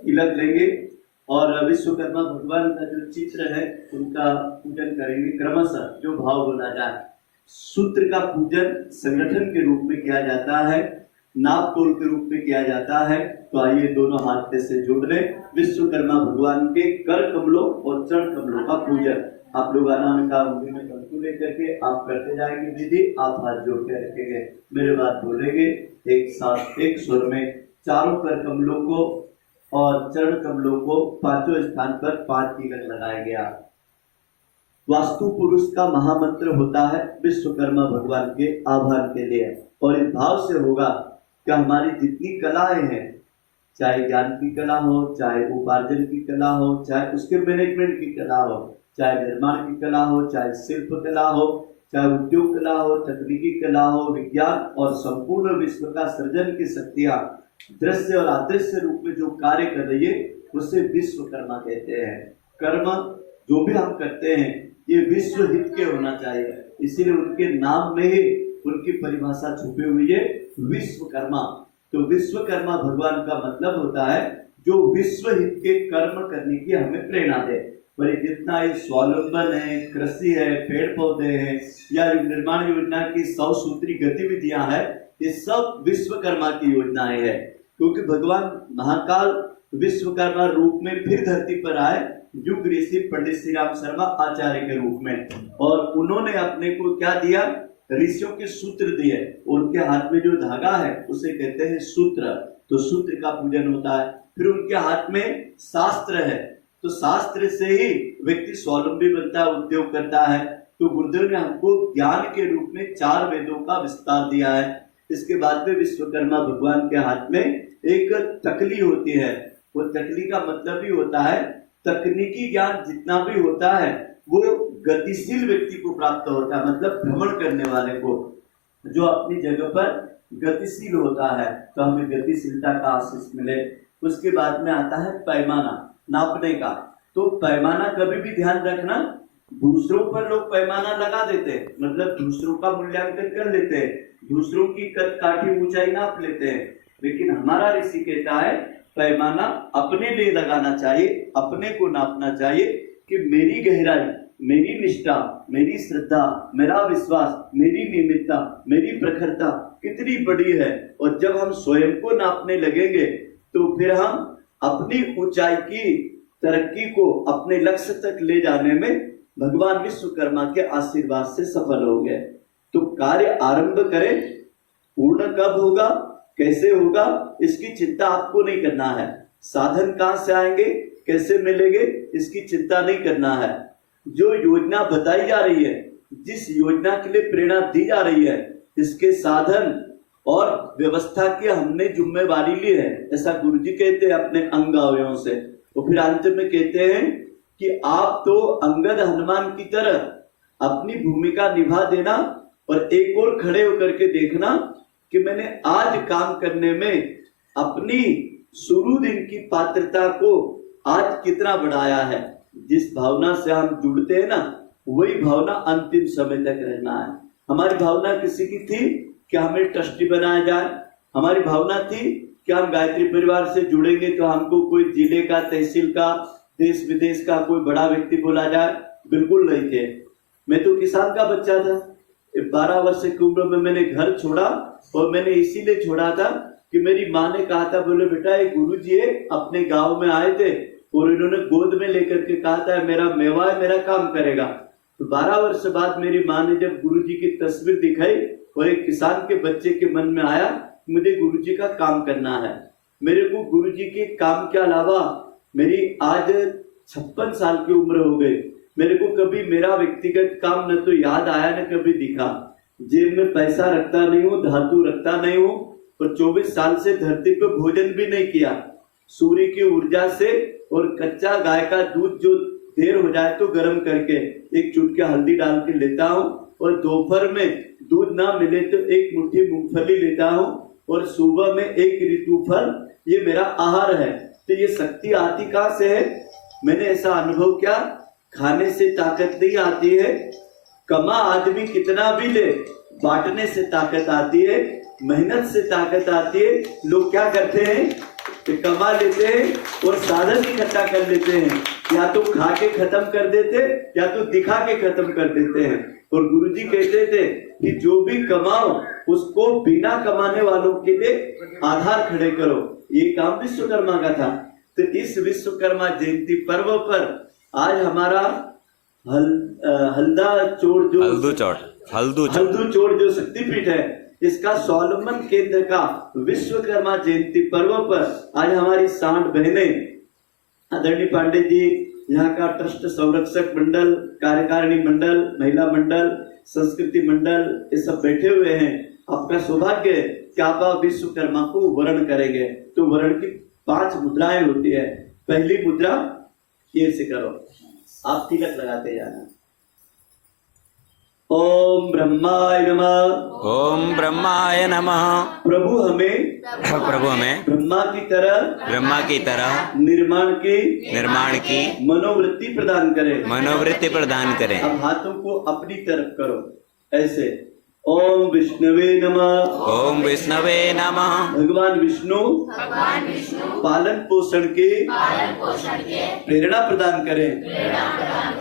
तिलक लेंगे और विश्वकर्मा भगवान का जो चित्र है उनका पूजन करेंगे। क्रमशः जो भाव बोला जाए, सूत्र का पूजन संगठन के रूप में किया जाता है, नाप तोल के रूप में किया जाता है। तो आइए दोनों हाथ से जोड़ लें। विश्वकर्मा भगवान के कर कमलों और चरण कमलों का पूजन आप लोग अनामिका उंगली में कंकु लेकर के आप करते जाएंगे विधि। आप हाथ जोड़ के रखेंगे, मेरे बात बोलेंगे एक साथ एक स्वर में। चारों कर कमलों को और चरण कमलों को पांचों स्थान पर 5 तिलक लगाया गया। वास्तु पुरुष का महामंत्र होता है विश्वकर्मा भगवान के आभार के लिए, और इस भाव से होगा कि हमारी जितनी कलाएं हैं, चाहे ज्ञान की कला हो, चाहे उपार्जन की कला हो, चाहे उसके मैनेजमेंट की कला हो, चाहे निर्माण की कला हो, चाहे शिल्प कला हो, चाहे उद्योग कला हो, तकनीकी कला हो, विज्ञान और संपूर्ण विश्व का सृजन की शक्तियां दृश्य और अदृश्य रूप में जो कार्य कर रही है उसे विश्वकर्मा कहते हैं। कर्म जो भी हम करते हैं ये विश्व हित के होना चाहिए, इसीलिए उनके नाम में ही उनकी परिभाषा छुपी हुई है विश्वकर्मा। तो विश्वकर्मा भगवान का मतलब होता है जो विश्व हित के कर्म करने की हमें प्रेरणा दे। पर जितना ये स्वावलंबन है, कृषि है, पेड़ पौधे हैं या निर्माण योजना की 100 सूत्री गतिविधियां हैं, ये सब विश्वकर्मा की योजनाएं हैं। क्योंकि भगवान महाकाल विश्वकर्मा रूप में फिर धरती पर आए युग ऋषि पंडित श्री राम शर्मा आचार्य के रूप में, और उन्होंने अपने को क्या दिया, ऋषियों के सूत्र दिए। उनके हाथ में जो धागा है उसे कहते हैं सूत्र, तो सूत्र का पूजन होता है। फिर उनके हाथ में शास्त्र है, तो शास्त्र से ही व्यक्ति स्वावलंबी बनता है, उद्योग करता है। तो गुरुदेव ने हमको ज्ञान के रूप में 4 वेदों का विस्तार दिया है। इसके बाद में विश्वकर्मा भगवान के हाथ में एक तकली होती है। वो तकली का मतलब ही होता है तकनीकी ज्ञान जितना भी होता है वो गतिशील व्यक्ति को प्राप्त होता है, मतलब भ्रमण करने वाले को, जो अपनी जगह पर गतिशील होता है, तो हमें गतिशीलता का आशीष मिले। उसके बाद में आता है पैमाना, नापने का। तो पैमाना कभी भी ध्यान रखना, दूसरों पर लोग पैमाना लगा देते हैं, मतलब दूसरों का मूल्यांकन कर लेते हैं, दूसरों की कद काठी ऊंचाई नाप लेते हैं। लेकिन हमारा ऋषि कहता है पैमाना अपने लिए लगाना चाहिए, अपने को नापना चाहिए कि मेरी गहराई, मेरी निष्ठा, मेरी श्रद्धा, मेरा विश्वास, मेरी नियमितता, मेरी प्रखरता कितनी बड़ी है। और जब हम स्वयं को नापने लगेंगे तो फिर हम अपनी ऊंचाई की तरक्की को अपने लक्ष्य तक ले जाने में भगवान विश्वकर्मा के आशीर्वाद से सफल हो गए। तो कार्य आरंभ करें, पूर्ण कब होगा, कैसे होगा, इसकी चिंता आपको नहीं करना है। साधन कहां से आएंगे, कैसे मिलेंगे, इसकी चिंता नहीं करना है। जो योजना बताई जा रही है, जिस योजना के लिए प्रेरणा दी जा रही है, इसके साधन और व्यवस्था की हमने जिम्मेवारी ली है, ऐसा गुरुजी कहते हैं अपने अंग अवयवों से। और फिर अंत में कहते हैं कि आप तो अंगद हनुमान की तरह अपनी भूमिका निभा देना और एक और खड़े होकर के देखना कि मैंने आज काम करने में अपनी शुरू दिन की पात्रता को आज कितना बढ़ाया है। जिस भावना से हम जुड़ते हैं ना, वही भावना अंतिम समय तक रहना है। हमारी भावना किसी की थी कि हमें ट्रस्टी बनाया जाए, हमारी भावना थी कि हम गायत्री परिवार से जुड़ेंगे तो हमको कोई जिले का, तहसील का, देश विदेश का कोई बड़ा व्यक्ति बोला जाए, बिल्कुल नहीं थे। मैं तो किसान का बच्चा था। 12 वर्ष की उम्र में मैंने घर छोड़ा, और मैंने इसीलिए छोड़ा था कि मेरी माँ ने कहा था, बोले बेटा एक गुरुजी है अपने गांव में आए थे और इन्होंने गोद में लेकर के कहा था मेरा मेवा है, मेरा काम करेगा। तो 12 वर्ष बाद मेरी माँ ने जब गुरुजी की तस्वीर दिखाई और एक किसान के बच्चे के मन में आया मुझे गुरुजी का काम करना है। मेरे को गुरुजी के काम के अलावा मेरी आज 56 साल की उम्र हो गई, मेरे को कभी मेरा व्यक्तिगत काम न तो याद आया न कभी दिखा। जेब में पैसा रखता नहीं हूँ, धातु रखता नहीं हूँ, और 24 साल से धरती पे भोजन भी नहीं किया। सूर्य की ऊर्जा से और कच्चा गाय का दूध जो देर हो जाए तो गर्म करके एक चुटकी हल्दी डाल के लेता हूँ, और दोपहर में दूध ना मिले तो एक मुट्ठी मूंगफली लेता हूँ, और सुबह में एक ऋतु फल, ये मेरा आहार है। तो ये शक्ति आती कहाँ से है? मैंने ऐसा अनुभव किया, खाने से ताकत नहीं आती है, कमा आदमी कितना भी ले, बांटने से ताकत आती है, मेहनत से ताकत आती है। लोग क्या करते हैं, कि कमा लेते हैं और साधन इकट्ठा कर लेते हैं, या तो खा के खत्म कर देते या तो दिखा के खत्म कर देते हैं। और गुरुजी कहते थे कि जो भी कमाओ उसको बिना कमाने वालों के लिए आधार खड़े करो। ये काम विश्वकर्मा का था। तो इस विश्वकर्मा जयंती पर्व पर आज हमारा हल्दू चोड़ जो शक्तिपीठ है, इसका स्वावलंबन केंद्र का विश्वकर्मा जयंती पर्व पर आज हमारी सांड बहनें, आदरणीय पांडे जी, यहाँ का ट्रस्ट संरक्षक मंडल, कार्यकारिणी मंडल, महिला मंडल, संस्कृति मंडल, ये सब बैठे हुए हैं। आपका सौभाग्य है कि आप विश्वकर्मा को वरण करेंगे। तो वरण की 5 मुद्राएं होती है। पहली मुद्रा ये से करो, आप तिलक लगाते जाना। ओम ब्रह्माय नमः। ओम ब्रह्माय नमः। प्रभु हमें ब्रह्मा की तरह निर्माण की मनोवृत्ति प्रदान करें। अब हाथों को अपनी तरफ करो ऐसे। ओम विष्णवे नमः। ओम विष्णवे नमः। भगवान विष्णु पालन पोषण की प्रेरणा प्रदान करें।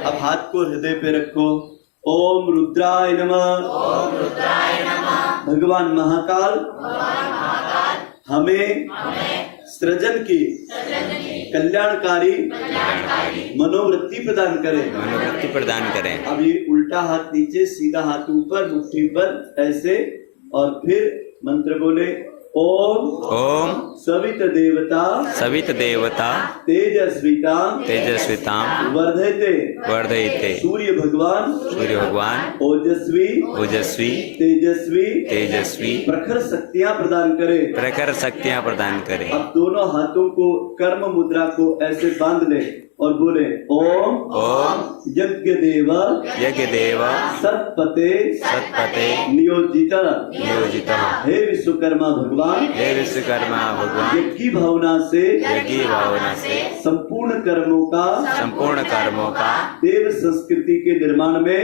अब हाथ को हृदय पे रखो। ओम रुद्राय नमः। भगवान महाकाल हमें सृजन की कल्याणकारी मनोवृत्ति प्रदान करें। अब ये उल्टा हाथ नीचे, सीधा हाथ ऊपर, मुट्ठी पर ऐसे, और फिर मंत्र बोले। ओम सवित देवता तेजस्विता वर्धयते सूर्य भगवान ओजस्वी तेजस्वी प्रखर शक्तियां प्रदान करे। अब दोनों हाथों को कर्म मुद्रा को ऐसे बांध ले और बोले ओम यज्ञ देव सत्पते नियोजिता हे विश्वकर्मा भगवान यज्ञ भावना से संपूर्ण कर्मों का देव संस्कृति के निर्माण में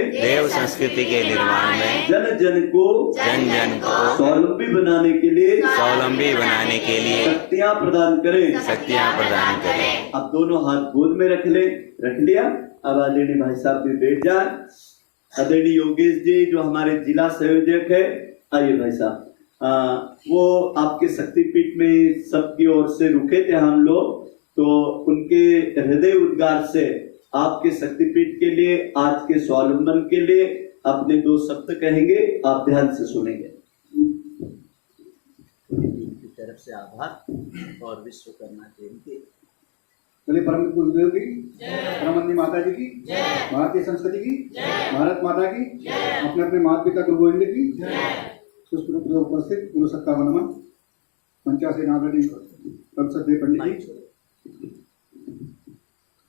जन जन को स्वावलंबी बनाने के लिए शक्तियां प्रदान करें। अब दोनों हाथ गोद में रख लिया। अब आदरणीय भाई साहब भी बैठ जाए। आदरणीय योगेश जी जो हमारे जिला संयोजक है, आइए भाई साहब। वो आपके शक्तिपीठ में सबकी ओर से रुके थे हम लोग, तो उनके हृदय उद्गार से आपके शक्तिपीठ के लिए, आज के स्वावलंबन के लिए अपने 2 शब्द कहेंगे। आप ध्यान से सुनेंगे। की तरफ से आभार और विश्वकर्मा जयंती। चलिए परम गुरुदेव की, परमवंदनी माता जी की, भारतीय संस्कृति की, भारत माता की, अपने अपने माता पिता गुरु गोविंद की उपस्थित गुरु सत्ता नमन। पंचासी नागरी श्रद्धेय पंडित जी,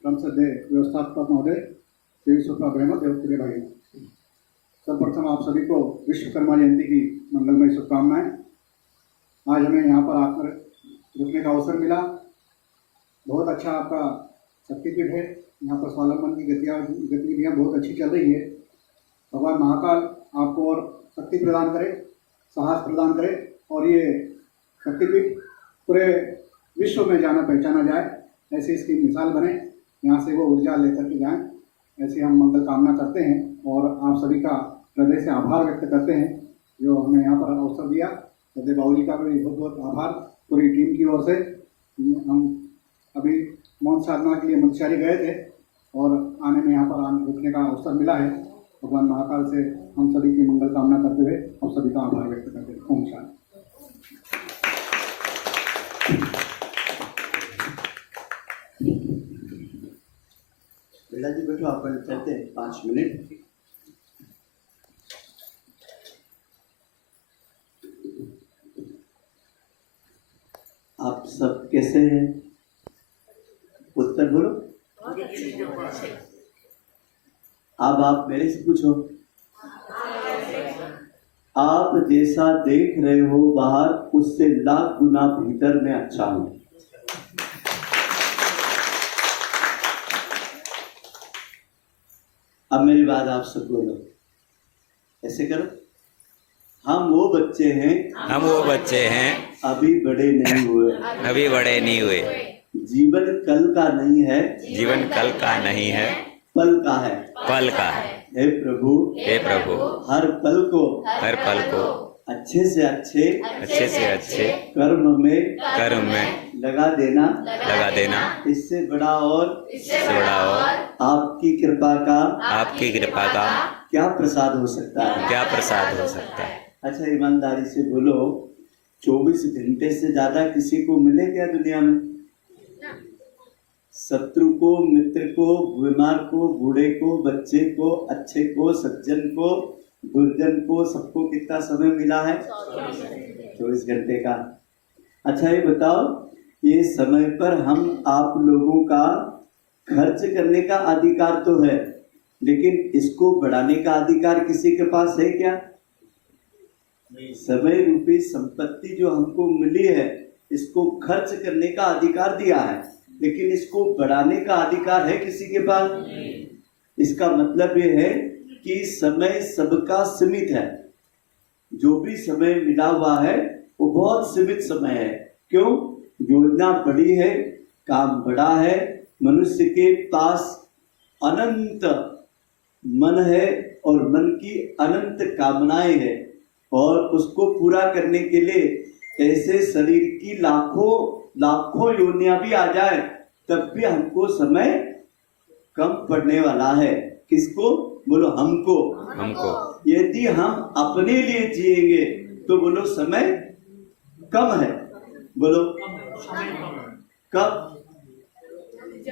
श्रद्धेय व्यवस्थापक महोदय, देवी स्वता ब्रह्म देवप्रिय भाई, सर्वप्रथम आप सभी को विश्वकर्मा जयंती की मंगलमय शुभकामनाएं। आज हमें यहाँ पर आकर रुकने का अवसर मिला। बहुत अच्छा आपका शक्तिपीठ है। यहाँ पर स्वावलंबन की गतिविधियाँ बहुत अच्छी चल रही है। भगवान महाकाल आपको और शक्ति प्रदान करे, साहस प्रदान करे, और ये शक्तिपीठ पूरे विश्व में जाना पहचाना जाए, ऐसे इसकी मिसाल बने, यहाँ से वो ऊर्जा लेकर के जाएँ, ऐसी हम मंगल कामना करते हैं। और आप सभी का हृदय से आभार व्यक्त करते हैं जो हमें यहाँ पर अवसर दिया। सदैव बाबू जी का भी बहुत बहुत आभार पूरी टीम की ओर से। हम अभी मौन साधना के लिए मंदसौर गए थे और आने में यहाँ पर रुकने का अवसर मिला है। भगवान महाकाल से हम सभी की मंगल कामना करते हुए आप सभी का आभार व्यक्त करते हैं। ओम शांति। बेटा जी बैठो, आप चलते हैं 5 मिनट। आप सब कैसे हैं? उत्तर बोलो। अब आप मेरे से पूछो। आप जैसा देख रहे हो बाहर, उससे लाख गुना भीतर में अच्छा हूं। अब मेरी बात आप सब बोलो, ऐसे करो। हम वो बच्चे हैं हम वो बच्चे हैं अभी बड़े नहीं हुए। अभी बड़े नहीं हुए। जीवन कल का नहीं है, जीवन कल का नहीं है, पल का है। पल का है। हे प्रभु, हे प्रभु, हर पल को हर पल को अच्छे से अच्छे कर्म में लगा देना। इससे बड़ा और आपकी कृपा का क्या प्रसाद हो सकता है? क्या प्रसाद हो सकता है? अच्छा, ईमानदारी से बोलो, 24 घंटे से ज्यादा किसी को मिले क्या दुनिया में? शत्रु को, मित्र को, बीमार को, बूढ़े को, बच्चे को, अच्छे को, सज्जन को, दुर्जन को, सबको कितना समय मिला है? 24 घंटे का। अच्छा, ये बताओ, ये समय पर हम आप लोगों का खर्च करने का अधिकार तो है, लेकिन इसको बढ़ाने का अधिकार किसी के पास है क्या? समय रूपी संपत्ति जो हमको मिली है, इसको खर्च करने का अधिकार दिया है, लेकिन इसको बढ़ाने का अधिकार है किसी के पास? इसका मतलब ये है कि समय सबका सीमित है। जो भी समय मिला हुआ है वो बहुत सीमित समय है। क्यों? योजना बड़ी है, काम बड़ा है, मनुष्य के पास अनंत मन है और मन की अनंत कामनाएं हैं, और उसको पूरा करने के लिए ऐसे शरीर की लाखों योनियां भी आ जाए तब भी हमको समय कम पड़ने वाला है। किसको? बोलो, हमको। यदि हम अपने लिए जिएंगे तो बोलो समय कम है। बोलो, कब?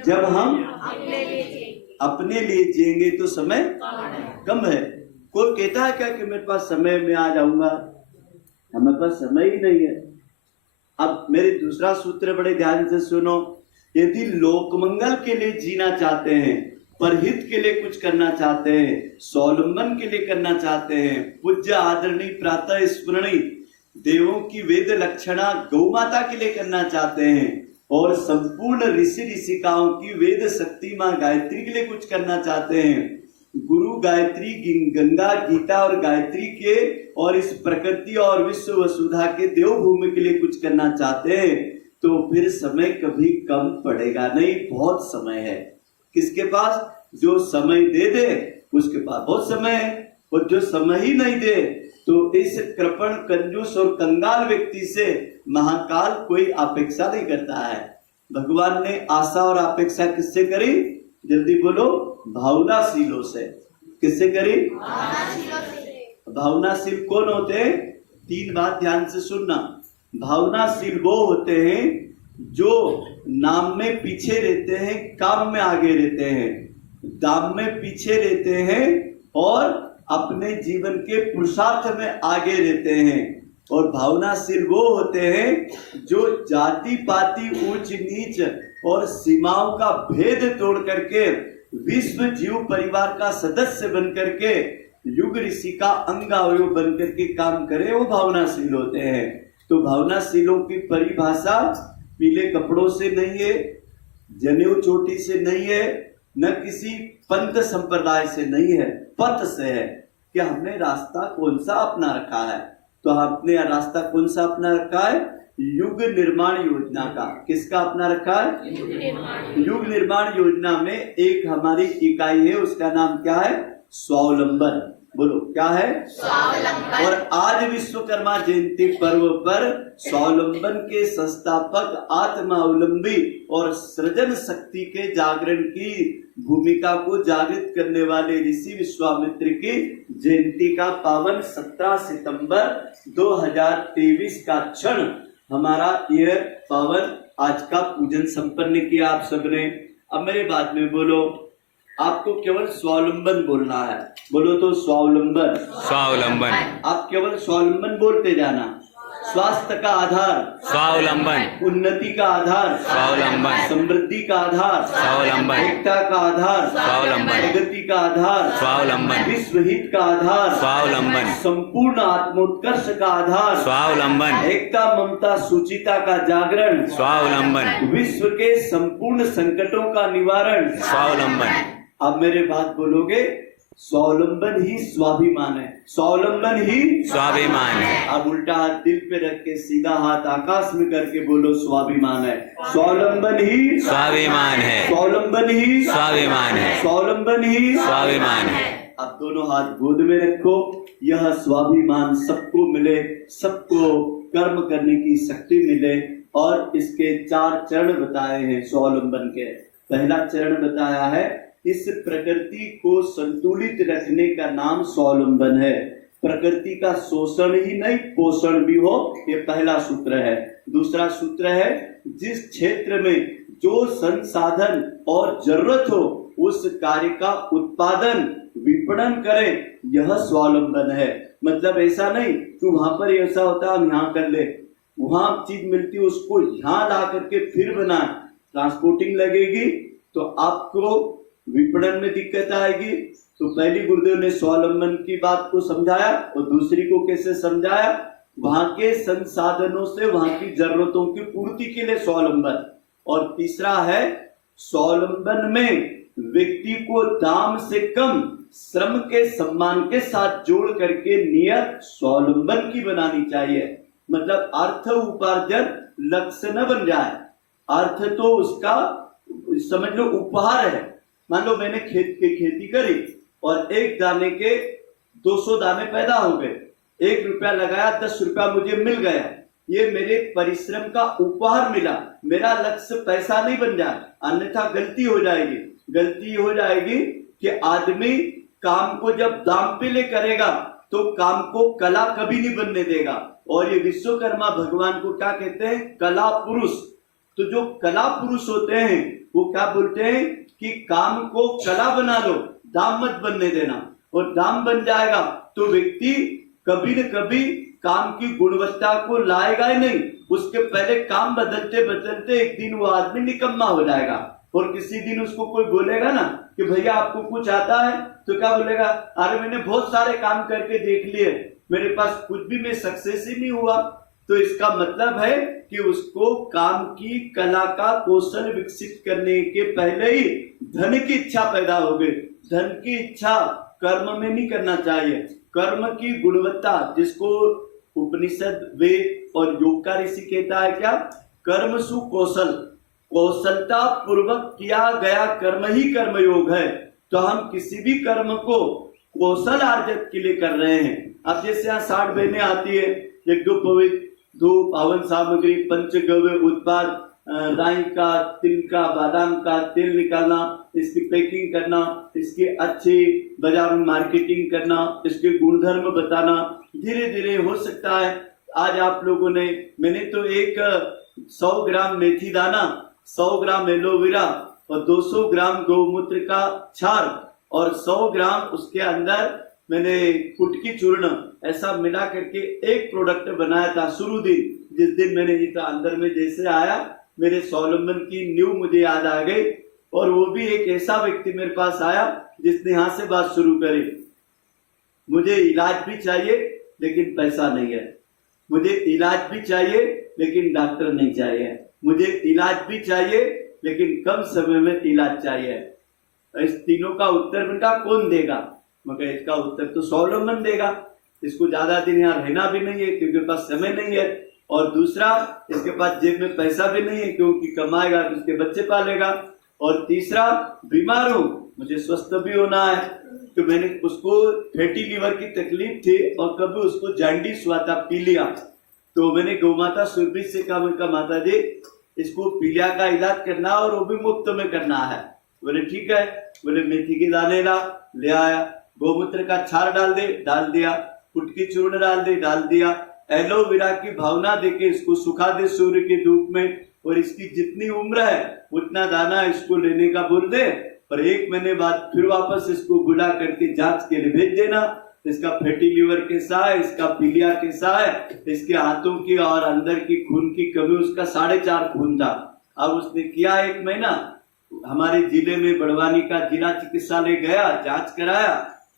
जब हम अपने लिए जिएंगे तो समय कम है। कोई कहता है क्या कि मेरे पास समय में आ जाऊंगा? हमारे पास समय ही नहीं है। अब मेरे दूसरा सूत्र बड़े ध्यान से सुनो। यदि लोकमंगल के लिए जीना चाहते हैं, परहित के लिए कुछ करना चाहते हैं, स्वावलंबन के लिए करना चाहते हैं, पूज्य आदरणीय प्रातः स्मरणीय देवों की वेद लक्षणा गौ माता के लिए करना चाहते हैं, और संपूर्ण ऋषि ऋषिकाओं की वेद शक्ति माँ गायत्री के लिए कुछ करना चाहते हैं, गुरु गायत्री, गंगा, गीता और गायत्री के और इस प्रकृति और विश्व वसुधा के देवभूमि के लिए कुछ करना चाहते हैं, तो फिर समय कभी कम पड़ेगा नहीं। बहुत समय है। किसके पास? जो समय दे दे उसके पास बहुत समय है, और जो समय ही नहीं दे तो इस कृपण, कंजूस और कंगाल व्यक्ति से महाकाल कोई अपेक्षा नहीं करता है। भगवान ने आशा और अपेक्षा किससे करी? जल्दी बोलो, भावनाशीलों से। किससे करी? भावनाशील कौन होते हैं? 3 बात ध्यान से सुनना। भावनाशील वो होते हैं जो नाम में पीछे रहते हैं, काम में आगे रहते हैं, दाम में पीछे रहते हैं और अपने जीवन के पुरुषार्थ में आगे रहते हैं। और भावनाशील वो होते हैं जो जाति पाति, ऊंच नीच और सीमाओं का भेद तोड़ करके विश्व जीव परिवार का सदस्य बन करके युग ऋषि का अंगावयव बन करके काम करे, वो भावनाशील होते हैं। तो भावनाशीलों की परिभाषा पीले कपड़ों से नहीं है, जनेऊ चोटी से नहीं है, न किसी पंथ संप्रदाय से नहीं है, पथ से है कि हमने रास्ता कौन सा अपना रखा है। तो हमने रास्ता कौन सा अपना रखा है? युग निर्माण योजना का। किसका अपना रखा है? युग निर्माण योजना में एक हमारी इकाई है, उसका नाम क्या है? स्वावलंबन। बोलो, क्या है? स्वावलंबन। और आज विश्वकर्मा जयंती पर्व पर स्वावलंबन के संस्थापक, आत्मावलंबी और सृजन शक्ति के जागरण की भूमिका को जागृत करने वाले ऋषि विश्वामित्र की जयंती का पावन 17 सितंबर 2023 का क्षण हमारा यह पावन आज का पूजन संपन्न किया आप सबने। अब मेरे बाद में बोलो, आपको केवल स्वावलंबन बोलना है। बोलो तो स्वावलंबन। स्वावलंबन। आप केवल स्वावलंबन बोलते जाना। स्वास्थ्य का आधार स्वावलंबन, उन्नति का आधार स्वावलंबन, समृद्धि का आधार स्वावलंबन, एकता का आधार स्वावलंबन, प्रगति का आधार स्वावलंबन, विश्व हित का आधार स्वावलंबन, संपूर्ण आत्मोत्कर्ष का आधार स्वावलंबन, एकता, ममता, सुचिता का जागरण स्वावलंबन, विश्व के संपूर्ण संकटों का निवारण स्वावलंबन। अब मेरे बात बोलोगे स्वावलंबन ही स्वाभिमान है, स्वावलंबन ही स्वाभिमान है। अब उल्टा हाथ दिल पे रख के सीधा हाथ आकाश में करके बोलो स्वाभिमान है, स्वावलंबन ही स्वाभिमान है। स्वावलंबन ही स्वाभिमान है। स्वावलंबन ही स्वाभिमान है। अब दोनों हाथ गोद में रखो। यह स्वाभिमान सबको मिले, सबको कर्म करने की शक्ति मिले। और इसके 4 चरण बताए हैं स्वावलंबन के। पहला चरण बताया है, इस प्रकृति को संतुलित रखने का नाम स्वावलंबन है। प्रकृति का शोषण ही नहीं, पोषण भी हो, ये पहला सूत्र है। दूसरा सूत्र है, जिस क्षेत्र में जो संसाधन और जरूरत हो उस कार्य का उत्पादन विपणन करें, यह स्वावलंबन है। मतलब ऐसा नहीं कि वहां पर ऐसा होता है हम यहाँ कर ले, वहां चीज मिलती है उसको यहाँ ला करके फिर बनाए, ट्रांसपोर्टिंग लगेगी तो आपको विपणन में दिक्कत आएगी। तो पहली गुरुदेव ने स्वावलंबन की बात को समझाया और दूसरी को कैसे समझाया, वहां के संसाधनों से वहां की जरूरतों की पूर्ति के लिए स्वावलंबन। और तीसरा है, स्वावलंबन में व्यक्ति को दाम से कम श्रम के सम्मान के साथ जोड़ करके नियत स्वावलंबन की बनानी चाहिए। मतलब अर्थ उपार्जन लक्ष्य न बन जाए। अर्थ तो उसका समझ लो उपहार है। मान लो मैंने खेती करी और एक दाने के 200 दाने पैदा हो गए, 1 रुपया लगाया, 10 रुपया मुझे मिल गया, ये मेरे परिश्रम का उपहार मिला। मेरा लक्ष्य पैसा नहीं बन जाए, अन्यथा गलती हो जाएगी। गलती हो जाएगी कि आदमी काम को जब दाम पे ले करेगा तो काम को कला कभी नहीं बनने देगा। और ये विश्वकर्मा भगवान को क्या कहते हैं, कला पुरुष। तो जो कला पुरुष होते हैं वो क्या बोलते हैं कि काम को कला बना लो, दाम मत बनने देना। और दाम बन जाएगा तो व्यक्ति कभी न कभी काम की गुणवत्ता को लाएगा ही नहीं। उसके पहले काम बदलते बदलते एक दिन वो आदमी निकम्मा हो जाएगा। और किसी दिन उसको कोई बोलेगा ना कि भैया आपको कुछ आता है, तो क्या बोलेगा, अरे मैंने बहुत सारे काम करके देख लिए, मेरे पास कुछ भी, मैं सक्सेस ही नहीं हुआ। तो इसका मतलब है कि उसको काम की कला का कौशल विकसित करने के पहले ही धन की इच्छा पैदा हो गई। धन की इच्छा कर्म में नहीं करना चाहिए। कर्म की गुणवत्ता, जिसको उपनिषद वेद और योग का ऋषि कहता है क्या, कर्म सु कौशल, कौशलता पूर्वक किया गया कर्म ही कर्मयोग है। तो हम किसी भी कर्म को कौशल अर्जित के लिए कर रहे हैं। अब जैसे यहाँ 60 बहनें आती है, एक दो पवित्र धूप पावन सामग्री पंचगव्य उत्पाद, राई का, तिल का, बादाम का तेल निकालना, इसकी पैकिंग करना, इसकी अच्छी बाजार में मार्केटिंग करना, इसके गुणधर्म बताना। धीरे धीरे हो सकता है आज आप लोगों ने, मैंने तो एक 100 ग्राम मेथी दाना, 100 ग्राम एलोवेरा और 200 ग्राम गौमूत्र का क्षार और 100 ग्राम उसके अंदर मैंने कुटकी चूर्ण, ऐसा मिला करके एक प्रोडक्ट बनाया था। शुरू दिन, जिस दिन मैंने इसका अंदर में जैसे आया, मेरे स्वावलंबन की न्यू मुझे याद आ गई। और वो भी एक ऐसा व्यक्ति मेरे पास आया जिसने यहाँ से बात शुरू करी, मुझे इलाज भी चाहिए लेकिन पैसा नहीं है, मुझे इलाज भी चाहिए लेकिन डॉक्टर नहीं चाहिए, मुझे इलाज भी चाहिए लेकिन कम समय में इलाज चाहिए। इस तीनों का उत्तर बेटा कौन देगा? मगर इसका उत्तर तो स्वावलंबन देगा। इसको ज्यादा दिन यहाँ रहना भी नहीं है क्योंकि पास समय नहीं है, और दूसरा इसके पास जेब में पैसा भी नहीं है क्योंकि कमाएगा तो उसके बच्चे पालेगा, और तीसरा बीमार हूँ, मुझे स्वस्थ भी होना है। तो मैंने उसको फैटी लीवर की तकलीफ थी और कभी उसको जॉन्डिस हुआ था, पीलिया। तो मैंने गौ माता सुरभि से कहा, माता जी इसको पीलिया का इलाज करना और वो भी मुफ्त में करना है। बोले ठीक है। बोले मेथी के दाने ले आया, गौमूत्र का क्षार डाल दिया, कुटकी चूर्ण डाल दिया, एलोवेरा की भावना देके इसको सुखा दे सूर्य के धूप में, और इसकी जितनी उम्र है उतना दाना इसको लेने का बोल दे, और 1 महीने बाद फिर वापस इसको बुला करके जांच के लिए भेज देना। इसका फैटी लीवर कैसा है, इसका पीलिया कैसा है, इसके हाथों की और अंदर की खून की कमी, उसका 4.5 खून था। अब उसने किया 1 महीना, हमारे जिले में बड़वानी का जिला चिकित्सालय गया, जांच कराया,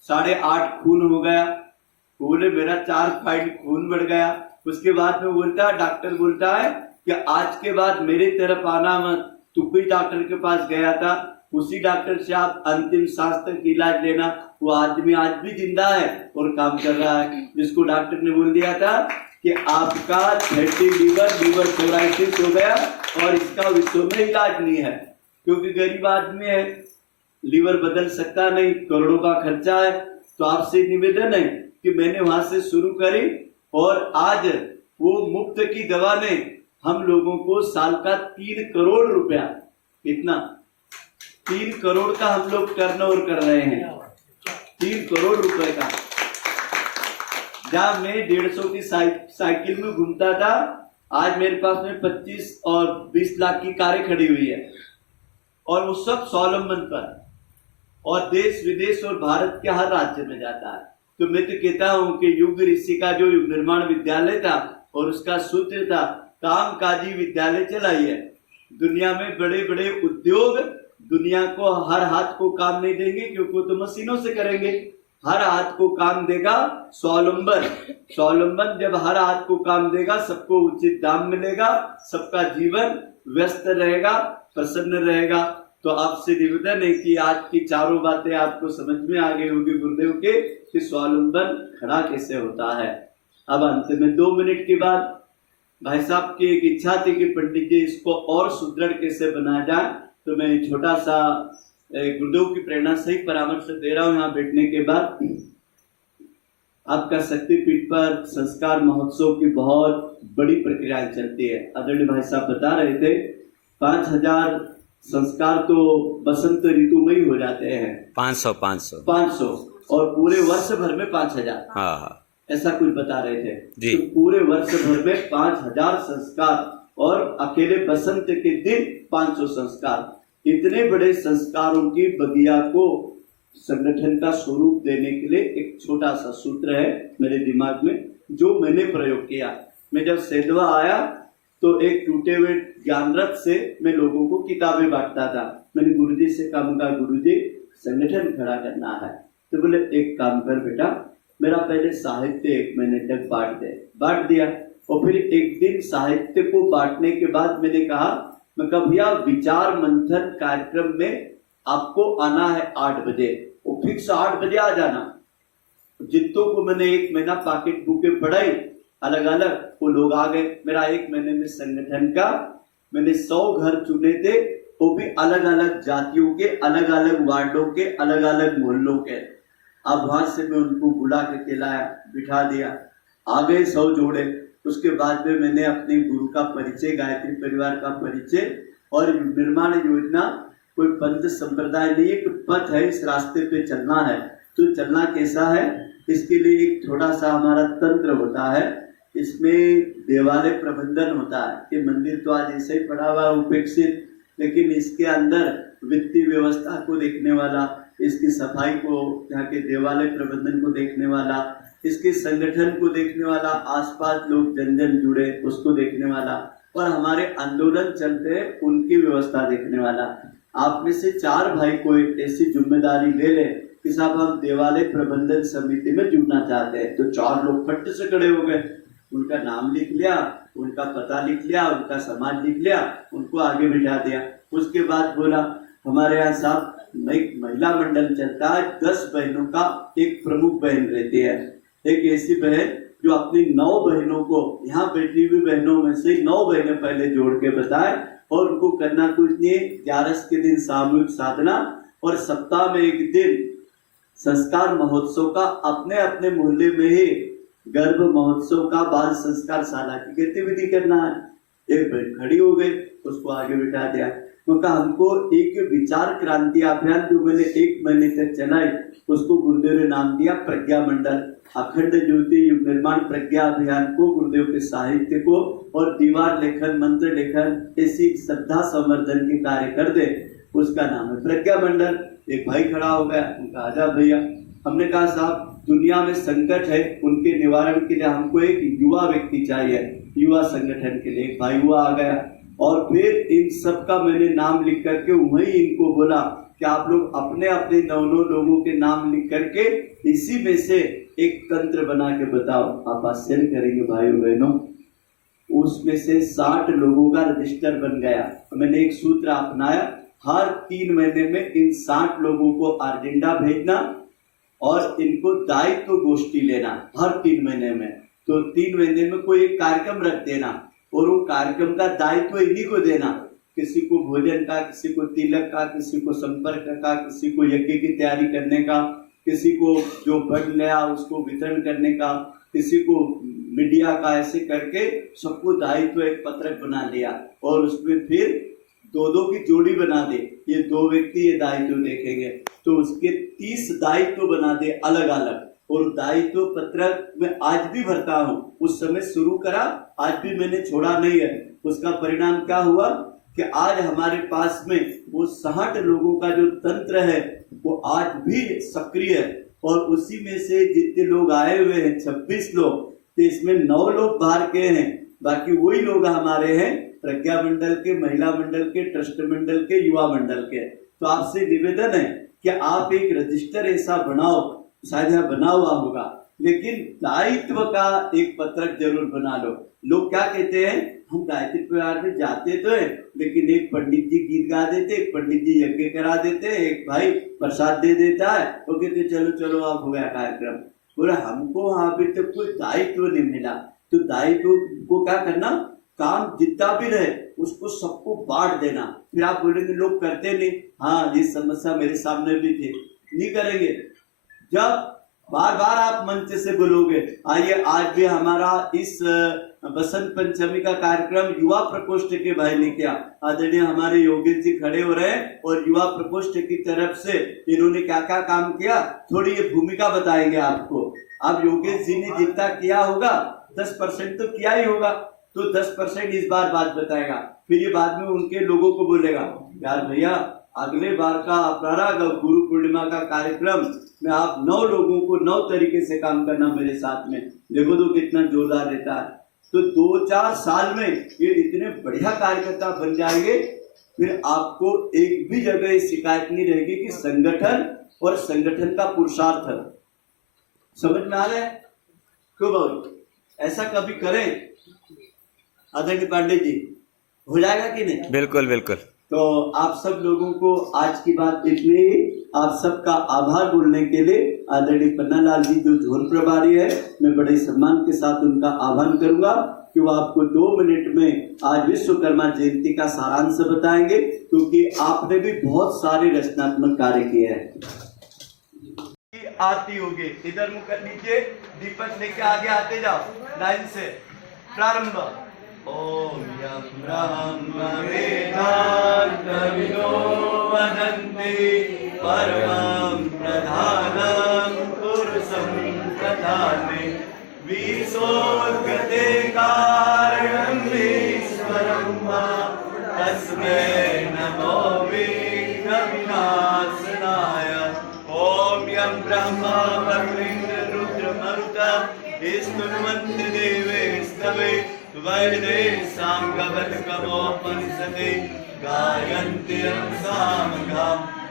8.5 खून हो गया। बोले मेरा 4 पॉइंट खून बढ़ गया। उसके बाद में बोलता है, डॉक्टर बोलता है कि आज के बाद मेरे तरफ आना मत। तू कोई डॉक्टर के पास गया था, उसी डॉक्टर से आप अंतिम सांस तक इलाज लेना। वो आदमी आज भी जिंदा है और काम कर रहा है, जिसको डॉक्टर ने बोल दिया था कि आपका फैटी लीवर कोलाइटिस हो गया और इसका विश्व में इलाज नहीं है, क्योंकि गरीब आदमी है, लीवर बदल सकता नहीं, करोड़ों का खर्चा है। तो आपसे निवेदन है कि मैंने वहां से शुरू करी और आज वो मुफ्त की दवा ने हम लोगों को साल का 3 करोड़ रुपया, कितना 3 करोड़ का हम लोग टर्नओवर कर रहे हैं, 3 करोड़ रुपए का। जहां मैं 150 की साइकिल में घूमता था, आज मेरे पास में 25 और 20 लाख की कारें खड़ी हुई है, और वो सब स्वावलंबन पर, और देश विदेश और भारत के हर राज्य में जाता है। तो मैं तो कहता हूं कि युग ऋषि का जो युग निर्माण विद्यालय था और उसका सूत्र था कामकाजी विद्यालय चलाइए। दुनिया में बड़े बड़े उद्योग दुनिया को हर हाथ को काम नहीं देंगे, क्योंकि वो तो मशीनों से करेंगे। हर हाथ को काम देगा स्वावलंबन जब हर हाथ को काम देगा, सबको उचित दाम मिलेगा, सबका जीवन व्यस्त रहेगा, प्रसन्न रहेगा। तो आपसे निवेदन है कि आज की चारों बातें आपको समझ में आ गई होगी गुरुदेव के, कि स्वावलंबन खड़ा कैसे होता है। अब अंत में 2 मिनट के बाद भाई साहब की एक इच्छा थी कि पंडित जी इसको और सुदृढ़ कैसे बनाया जाए, तो मैं छोटा सा गुरुदेव की प्रेरणा से ही परामर्श दे रहा हूँ। यहाँ बैठने के बाद आपका शक्तिपीठ पर संस्कार महोत्सव की बहुत बड़ी प्रक्रिया चलती है। आदरणीय भाई साहब बता रहे थे 5000 संस्कार तो बसंत ऋतु में ही हो जाते हैं, 500 और पूरे वर्ष भर में 5000। हाँ, ऐसा कुछ बता रहे थे जी। तो पूरे वर्ष भर में 5000 संस्कार और अकेले बसंत के दिन 500 संस्कार। इतने बड़े संस्कारों की बगिया को संगठन का स्वरूप देने के लिए एक छोटा सा सूत्र है मेरे दिमाग में, जो मैंने प्रयोग किया। मैं जब सेंधवा आया तो एक टूटे हुए ज्ञान रथ से मैं लोगों को किताबें बांटता था। मैंने गुरुजी से कहा, गुरुजी संगठन खड़ा करना है। तो बोले एक काम कर बेटा, मेरा पहले साहित्य 1 महीने तक बांट दिया। और फिर एक दिन साहित्य को बांटने के बाद मैंने कहा, मैं कहा भैया विचार मंथन कार्यक्रम में आपको आना है 8 बजे, और फिक्स 8 बजे आ जाना। जितनों को मैंने 1 महीना पॉकेट बुकें पढ़ाई अलग अलग, वो लोग आ गए। मेरा 1 महीने में संगठन का मैंने 100 घर चुने थे, वो भी अलग अलग जातियों के, अलग अलग वार्डों के, अलग अलग मोहल्लों के। अब वहां से मैं उनको बुला के लाया, बिठा दिया, आ गए 100 जोड़े। उसके बाद में मैंने अपने गुरु का परिचय, गायत्री परिवार का परिचय, और निर्माण योजना कोई पंथ संप्रदाय नहीं है, कि पथ है, इस रास्ते पे चलना है। तो चलना कैसा है, इसके लिए एक छोटा सा हमारा तंत्र होता है। इसमें देवालय प्रबंधन होता है। ये मंदिर तो आज ऐसे ही पड़ा हुआ उपेक्षित, लेकिन इसके अंदर वित्तीय व्यवस्था को देखने वाला, इसकी सफाई को, यहाँ के देवालय प्रबंधन को देखने वाला, इसके संगठन को देखने वाला, आसपास लोग जन जन जुड़े उसको देखने वाला, और हमारे आंदोलन चलते हैं उनकी व्यवस्था देखने वाला। आप में से 4 भाई कोई ऐसी जिम्मेदारी ले ले कि साहब हम देवालय प्रबंधन समिति में जुड़ना चाहते हैं, तो 4 लोग फट से खड़े हो गए। उनका नाम लिख लिया, उनका पता लिख लिया, उनका समाज लिख लिया, उनको आगे बिठा दिया। उसके बाद बोला हमारे यहाँ साहब एक महिला मंडल चलता है, 10 बहनों का एक प्रमुख बहन रहती है। एक ऐसी बहन जो अपनी 9 बहनों को, यहाँ बैठी हुई बहनों में से 9 बहनें पहले जोड़ के बताए, और उनको करना कुछ नहीं, 11 के दिन सामूहिक साधना, और सप्ताह में एक दिन संस्कार महोत्सव का अपने अपने मोहल्ले में ही गर्भ महोत्सव का बाल संस्कार शाला की गतिविधि करना है। एक बहन खड़ी हो गई, उसको आगे बिठा दिया। क्योंकि हमको एक विचार क्रांति अभियान जो मैंने 1 महीने तक चलाई, उसको गुरुदेव ने नाम दिया प्रज्ञा मंडल। अखंड ज्योति युग निर्माण प्रज्ञा अभियान को, गुरुदेव के साहित्य को और दीवार लेखन, मंत्र लेखन, ऐसी श्रद्धा संवर्धन के कार्य कर दे, उसका नाम है प्रज्ञा मंडल। एक भाई खड़ा हो गया, उनका आजा भैया। हमने कहा साहब दुनिया में संकट है, उनके निवारण के लिए हमको एक युवा व्यक्ति चाहिए, युवा संगठन के लिए। एक भाई हुआ आ गया, और फिर इन सब का मैंने नाम लिख करके वहीं इनको बोला कि आप लोग अपने अपने 9 लोगों के नाम लिख करके इसी में से एक तंत्र बना के बताओ। आप आश्चर्य करेंगे भाइयों बहनों, उसमें से 60 लोगों का रजिस्टर बन गया। मैंने एक सूत्र अपनाया, हर 3 महीने में इन 60 लोगों को एजेंडा भेजना और इनको दायित्व गोष्ठी लेना हर 3 महीने में। तो 3 महीने में कोई एक कार्यक्रम रख देना और वो कार्यक्रम का दायित्व इन्हीं को देना, किसी को भोजन का, किसी को तिलक का, किसी को संपर्क का, किसी को यज्ञ की तैयारी करने का, किसी को जो बढ़ गया उसको वितरण करने का, किसी को मीडिया का, ऐसे करके सबको दायित्व एक पत्रक बना लिया और उसमें फिर 2-2 की जोड़ी बना दे, ये 2 व्यक्ति ये दायित्व देखेंगे, तो उसके 30 दायित्व बना दे अलग अलग। और दायित्व पत्रक मैं आज भी भरता हूँ, उस समय शुरू करा, आज भी मैंने छोड़ा नहीं है। उसका परिणाम क्या हुआ कि आज हमारे पास में वो 60 लोगों का जो तंत्र है वो आज भी सक्रिय है और उसी में से जितने लोग आए हुए हैं 26 लोग, तो इसमें 9 लोग बाहर के हैं, बाकी वही लोग हमारे हैं प्रज्ञा मंडल के, महिला मंडल के, ट्रस्ट मंडल के, युवा मंडल के। तो आपसे निवेदन है कि आप एक रजिस्टर ऐसा बनाओ, शायद यहाँ बना हुआ होगा, लेकिन दायित्व का एक पत्रक जरूर बना लो। लोग क्या कहते हैं, हम दायित्व परिवार में जाते तो है, लेकिन एक पंडित जी गीत गा देते, एक पंडित जी यज्ञ करा देते, एक भाई प्रसाद दे देता है और कहते चलो चलो आप हो गया कार्यक्रम। बोला हमको अभी तक कोई दायित्व नहीं मिला। तो दायित्व को क्या करना, काम जितना भी रहे उसको सबको बांट देना। फिर आप बोलेंगे लोग करते नहीं, हाँ ये समस्या मेरे सामने भी थी, नहीं करेंगे। जब बार बार आप मंच से बोलोगे, आइए आज भी हमारा इस बसंत पंचमी का कार्यक्रम युवा प्रकोष्ठ के भाई ने किया। आदरणीय हमारे योगेश जी खड़े हो रहे हैं और युवा प्रकोष्ठ की तरफ से इन्होंने क्या क्या काम किया, थोड़ी ये भूमिका बताएंगे आपको। अब योगेश जी ने जितना किया होगा 10% तो किया ही होगा, तो 10% इस बार बात बताएगा, फिर ये बाद में उनके लोगों को बोलेगा यार भैया अगले बार का अपराग गुरु पूर्णिमा का कार्यक्रम में आप 9 लोगों को 9 तरीके से काम करना मेरे साथ में, देखो तो कितना जोरदार रहता है। तो 2-4 साल में ये इतने बढ़िया कार्यकर्ता बन जाएंगे, फिर आपको एक भी जगह शिकायत नहीं रहेगी कि संगठन और संगठन का पुरुषार्थ है। समझ में आ रहा है? क्यों बाबू ऐसा कभी करें आदरणीय पांडे जी, हो जाएगा कि नहीं? बिल्कुल बिल्कुल। तो आप सब लोगों को आज की बात इतनी ही। आप सबका आभार बोलने के लिए आदरणीय पन्नालाल जी जो जोन प्रभारी है, मैं बड़े सम्मान के साथ उनका आह्वान करूंगा कि वो आपको 2 मिनट में आज विश्वकर्मा जयंती का सारांश बताएंगे, क्योंकि आपने भी बहुत सारे रचनात्मक कार्य किए हैं। आरती होगी, इधर मुख कर लीजिए, दीपक लेके आगे आते जाओ, लाइन से प्रारंभ। ओम यं ब्रह्म वेदान्तविदो वदन्ति परमं प्रधानं पुरुषं प्रधाने विसोद्गते कारणं ईश्वरं वा तस्मै नमो विघ्नविनाशनाय। ओम यं ब्रह्मा वरुणेन्द्र रुद्रमरुतः स्तुन्वन्ति देवैस्तवे वैदे साङ्गवत्कमोपनिषदे गायन्ति सामगा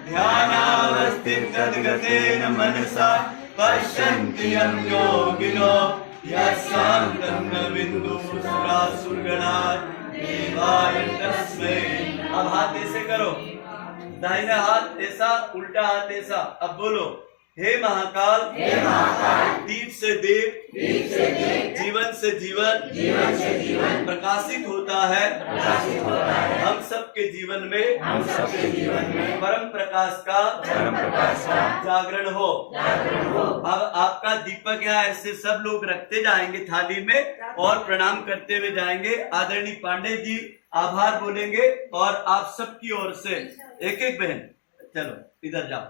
ध्यानावस्थितगतेन मनसा पश्यन्ति यं योगिनो यस्यान्तं न बिन्दुसुरासुरगणाः देवाय तस्मै। अब हाथ ऐसे करो, दाहिना हाथ ऐसा, उल्टा हाथ ऐसा। अब बोलो हे महाकाल, दीप से देव, जीवन से जीवन, प्रकाशित होता है, हम सबके जीवन में परम प्रकाश का जागरण हो। अब आपका दीपक यहाँ ऐसे सब लोग रखते जाएंगे थाली में और प्रणाम करते हुए जाएंगे। आदरणीय पांडे जी आभार बोलेंगे और आप सबकी ओर से एक एक बहन, चलो इधर जाओ।